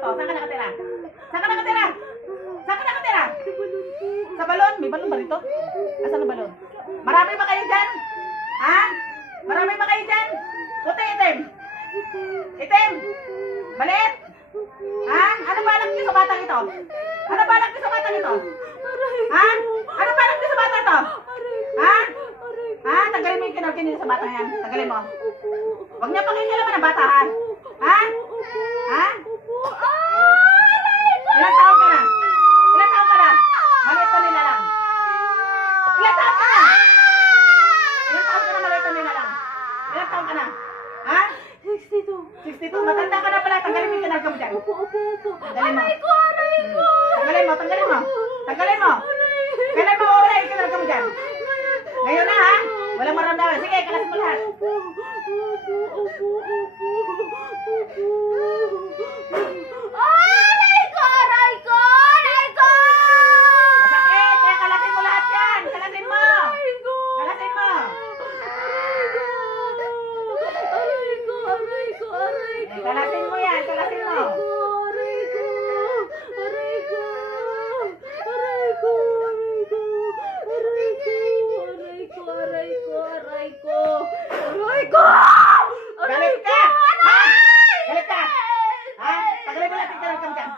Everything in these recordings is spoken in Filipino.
to? Saan ka nakatira? Saan ka nakatira? Saan ka nakatira? Sa balon po. Sa balon? May balon ba rito? Asan na balon? Marami ba kayo dyan? Ha? Marami ba kayo dyan? Puti, itim? Itim? Maliit? Ha? Ano balak niyo sa batang ito? Ano balak niyo sa batang ito? Ha? Ano balak niyo sa batang ito? Ha? Ha? Tanggalin mo yung kinarkin niyo sa batang yan. Tanggalin mo. Huwag niya pakikilaman ang bata, ha? Ha? Ha? Ilang taon ka na? Ilang taon ka na? Maliit pa nila lang. Ilang taon ka na? Ilang taon ka na, maliit pa nila lang. Ilang taon ka na? Ha? 62. 62. Matanda ka na pala. Tanggalin mo yung kinarkin mo dyan. Opo. Tanggalin mo. Aray ko. Tanggalin mo. Tanggalin mo. Kailan mo wala yung kinarkin mo dyan? Ngayon na, ha? Walang maramdaman. Sige, kalasin mo lahat. Opo. Aray ko! Masakit. Kaya kalasin mo lahat yan. Kalasin mo. Kalasin mo. Kalasin mo yan. Kalasin mo. Galit ka! Ha? Galit ka! Ha? Tagalin mo natin kinarkin mo dyan.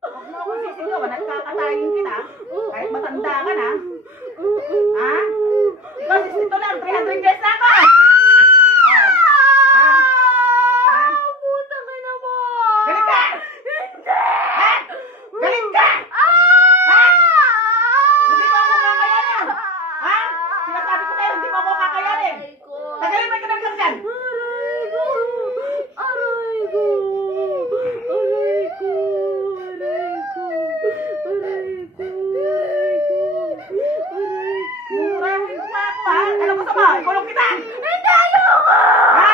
Huwag mo akong sisigawan at kakatayin kita. Kahit matanda ka na. Ha? Ikaw, 62 lang. 300 years na ako! Galit ka! Ha? Galit ka! Ha? Hindi mo ako kakayanin! Ha? Sinasabi ko sa'yo, hindi mo ako kakayanin! Tagalin mo yung kinarkin mo dyan! Murahin mo nga ako, ha? Ano gusto mo? Ikulong kita! Ha?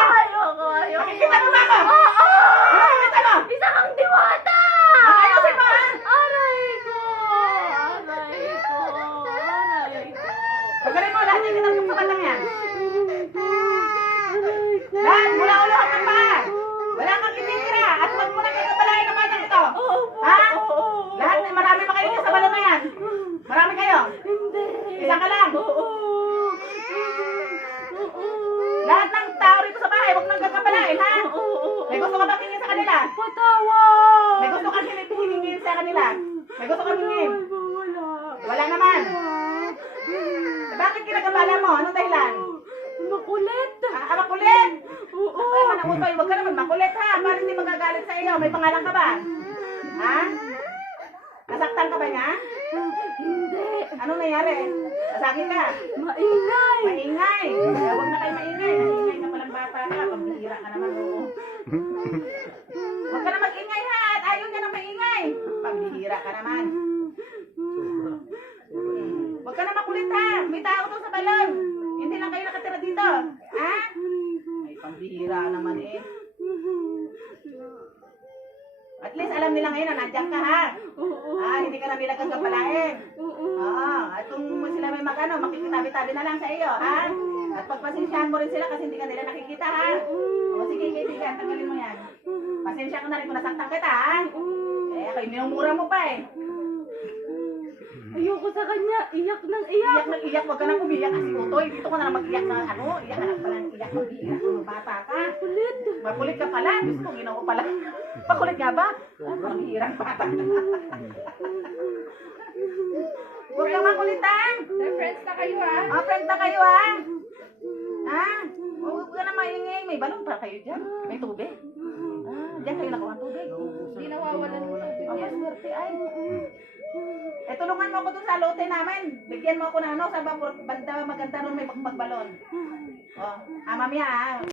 Nakikita mo ba ako? Ano nakikita mo? Isa kang diwata! Ayusin mo, ha? Tagalin mo lahat yung kinarkin sa batang yan. Lahat, mula ulo hanggang paa. Wala kang ititira at huwag mo nang kakabalain ang batang ito. Ha? Lahat, marami ba kayo sa balon na yan? Marami kayo? Isa ka lang. Lahat ng tao rito sa bahay, huwag nang kakabalain, ha? May gusto ka bang hingin sa kanila? May gusto kang hingin sa kanila? May gusto kang hingin? Wala naman. Bakit kinakabala mo? Anong dahilan? Makulit. Makulit! Ay, manautoy, huwag ka naman makulit, ha? Para hindi magagalit sa iyo. May pangalan ka ba? Ha? Nasaktan ka ba niya? Hindi. Anong nangyari? Nasakit ka? Maingay. Maingay. Huwag na kayo maingay. Maingay ka palang bata ka. Pambihira ka naman. Oo. Huwag ka na mag-ingay, ha? At ayaw niya ng maingay. Pambihira ka naman. Huwag ka na makulit, ha? May tao doon sa balon. Hindi lang kayo nakatira dito. Ha? Ay, pambihira naman eh. At least alam nila ngayon na nandiyan ka, ha? Hindi ka na nila gagabalain. At kung sila may makikitabi-tabi na lang sa iyo, ha? At pagpasensyahan mo rin sila kasi hindi ka nila nakikita, ha? Sige, kaibigan, tanggalin mo yan. Pasensya ko na rin kung nasaktan kita, ha? Ako, minumura mo pa eh. Ayoko sa kanya. Iyak ng Iyak na iyak, huwag ka nang umiyak kasi utoy. Dito ka na lang mag-iyak na iyak ka na pala, iyak mag-iyak ng bata ka. Makulit ka pala, gusto mo ginawa pala. Makulit nga ba? Maghihirang bata. Huwag kang makulitan. Friends na kayo, ha? Friend na kayo, ha? Ha? Huwag ka na maingay. May balon pa kayo dyan. May tubig. Diyan kayo nakuha ng tubig. Hindi nawawalan ng tubig. Swerte ay. Tulungan mo ako dun sa lote namin. Bigyan mo ako ng sa banda maganda ron may pagbalon. Mamaya,